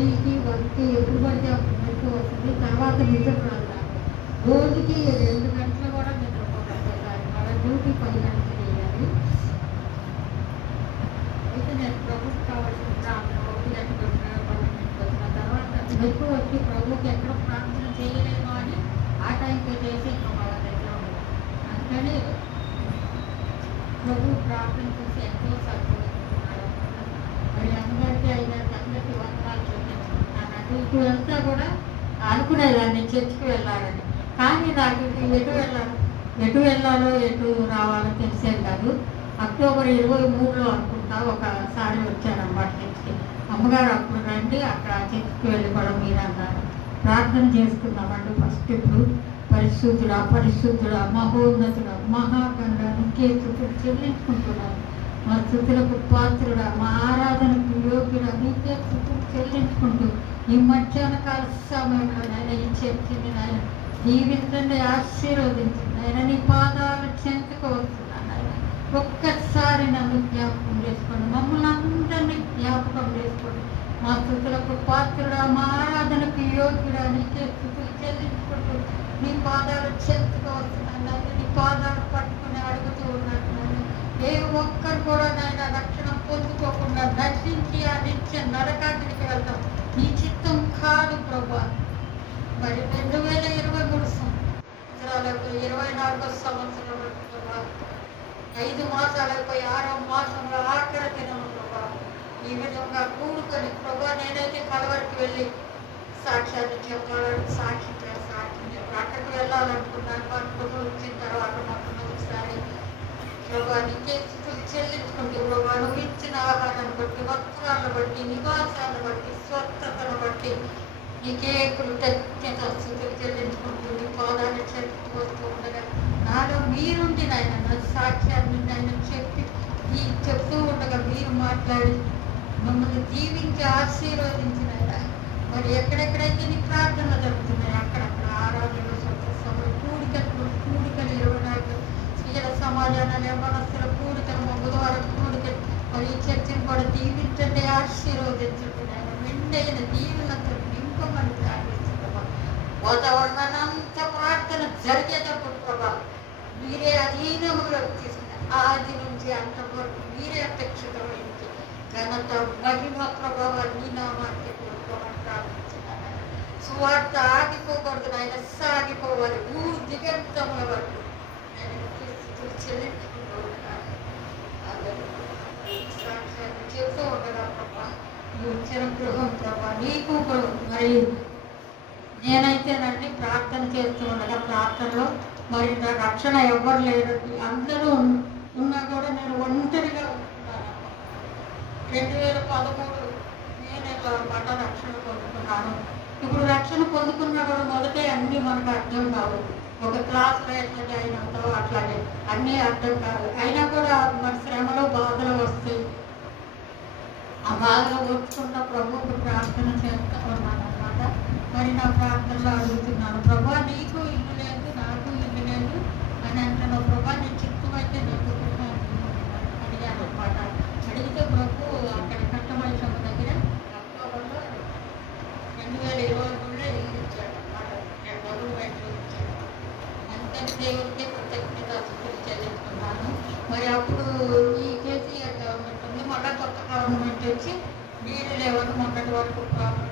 3కి 1కి ఎప్పుడు పడితే అప్పుడు మెలకు వస్తుంది. తర్వాత నిద్ర రాదు నాకు. రోజుకి 2 గంటలు కూడా నిద్రపోగలుగుతాను. మన డ్యూటీ 10 గంటలు చేయాలి. అయితే నేను ప్రభుకి కావాల్సిన ప్రార్థన 1 గంటకు వచ్చిన 12కి వచ్చిన తర్వాత మెలకు వచ్చి ప్రభుకి ఎక్కడ ప్రార్థన చేయలేమో అని ఆ టైంకి చేసి ఇంకా మన దగ్గర ఉండదు. అందుకని ప్రభు ప్రార్థన చూసి ఎంతో సంతోషిస్తున్నాడు. మరి అందరికీ అయినాక అందరికీ వందనాలు చూపించుకుంటున్నాను. అటు ఇటు వెళ్తా కూడా అనుకునేదాన్ని చర్చికి వెళ్ళాలని, కానీ నాకు ఎటు వెళ్ళాలో ఎటు రావాలో తెలిసేది కాదు. అక్టోబర్ 23లో అనుకుంటా ఒకసారి వచ్చానన్నమాట చర్చికి. అమ్మగారు అప్పుడు రండి, అక్కడ చర్చికి వెళ్ళి కూడా మీరు అన్నారు. ప్రార్థన చేసుకుందామంటూ ఫస్ట్ ఇప్పుడు పరిశుద్ధుడా పరిశుద్ధుడా మహోన్నతుడా మహాగణుడా స్తుతులు చెల్లించుకుంటున్నాను. మా స్తుతులకు పాత్రుడా మా ఆరాధనకు యోగ్యుడా నీకే స్తుతులు చెల్లించుకుంటూ ఈ మధ్యాహ్న కాల సమయంలో నాయన ఈ చర్చిని నాయన దీవించండి, ఆశీర్వదించండి. నాయన నీ పాదాల చెంతకు వస్తున్నాను నాయన. ఒక్కసారి నన్ను జ్ఞాపకం చేసుకోండి, మమ్మల్ని అందరినీ జ్ఞాపకం చేసుకోండి. మా స్తుతులకు పాత్రుడా మా ఆరాధనకు యోగ్యుడా నీకే స్తుతులు చెల్లించుకుంటూ నీ పాదాలు చెంతకు వస్తున్నాను నాయన. నీ పాదాలు పట్టుకుని అడుగుతూ ఉన్నాను నాయన. ఏ ఒక్కరు కూడా నాయన రక్షణ పొందుకోకుండా నశించి ఆ నిత్య నరకానికి వెళ్తాం నీ చిత్తం కాదు ప్రభా. మరి 2023 సంవత్సరాలకు 24వ సంవత్సరం ప్రభా, 5 మాసాలైపోయి 6వ మాసంలో ఆఖరి దినం ప్రభా. ఈ విధంగా కూడుకొని ప్రభా నేనైతే కలవరికి వెళ్ళి సాక్ష్యాన్ని చెప్పాలని సాక్షి అక్కడికి వెళ్ళాలనుకున్నాను. మా ప్రభు వచ్చిన తర్వాత మొట్టమొదటిసారి ప్రభా నీకే స్తుతులు చెల్లించుకుంటూ ప్రభా నువ్వు ఇచ్చిన ఆహారాన్ని బట్టి, వస్త్రాలను బట్టి, నివాసాలను బట్టి, స్వస్థతను బట్టి నీకే కృతజ్ఞత స్తుతులు చెల్లించుకుంటూ నీ పాదాన్ని చెల్లిస్తూ వస్తూ ఉండగా నాలో మీరుండి నాయన నా సాక్ష్యాన్ని నాయన చెప్తూ ఉండగా మీరు మాట్లాడి మమ్మల్ని దీవించి ఆశీర్వదించిన మరి ఎక్కడెక్కడైతే నీ ప్రార్థనలు జరుగుతున్నాయి అక్కడక్కడ ఆరాధనలు సభలు కూడికలు 24 స్త్రీల సమాజాన్ని మనస్సుల కూడికలు బుధవారం కూడికలు మరి ఈ చర్చను కూడా దీవించండి, ఆశీర్వదించండి. మెండైన దీవులతో నింపమని ప్రార్థిస్తున్నాం. వాతావరణాన్ని అంత ప్రార్థన జరిగేటప్పుడు ప్రభా మీరే అధీనములోకి తీసుకుని ఆది నుంచి అంతవరకు మీరే అధ్యక్షత వహించి ఘనత మహిమ ప్రభావాన్ని నామానికి కోరుకోమని ప్రార్థించినాను. సువార్త ఆగిపోకూడదు నాయన, సాగిపోవాలి దిగంతముల వరకు చెల్లించుకుంటూ ఉన్నాను. సాక్ష్యాన్ని చెప్తూ ఉండగా ప్రభా ఈ వచ్చిన గృహం ప్రభా నీకు మరి నేనైతేనండి ప్రార్థన చేస్తూ ఉండగా ప్రార్థనలో మరి నా రక్షణ ఎవరు లేరండి, అందరూ ఉన్నా కూడా నేను ఒంటరిగా ఉంటున్నాను. 2013 మే నెలలో అన్నమాట రక్షణ పొందుకున్నాను. ఇప్పుడు రక్షణ పొందుకున్నా కూడా మొదటే అన్నీ మనకు అర్థం కావు. ఒక క్లాస్లో ఎట్లా జాయిన్ అవుతావు అట్లాగే అన్నీ అర్థం కాదు. అయినా కూడా మన శ్రమలో బాధలు వస్తాయి. ఆ బాధలో వచ్చుకున్న ప్రభువుకు ప్రార్థన చేస్తూ ఉన్నాను అన్నమాట. మరి నా ప్రార్థనలో అడుగుతున్నాను, ప్రభా నీకు ఇల్లు లేదు నాకు ఇల్లు లేదు అని అంటున్నావు ప్రభా, నీ చిత్తమైతే నీకు అడిగాను అనమాట. అడిగితే ప్రభు అక్కడ కట్టమైసమ్మ దగ్గర అక్టోబర్లో 2023లో ఇల్లు ఇచ్చాడు అన్నమాట. 2 రూపాయలు ఇచ్చాడు. అంతటి దేవుడికి కృతజ్ఞత చెల్లించుకున్నాను. మరి అప్పుడు ఈ కేసీఆర్ గవర్నమెంట్ ఉంది, మళ్ళీ కొత్త గవర్నమెంట్ వచ్చి నీళ్ళు లేవని మొన్నటి వరకు ప్రాబ్లం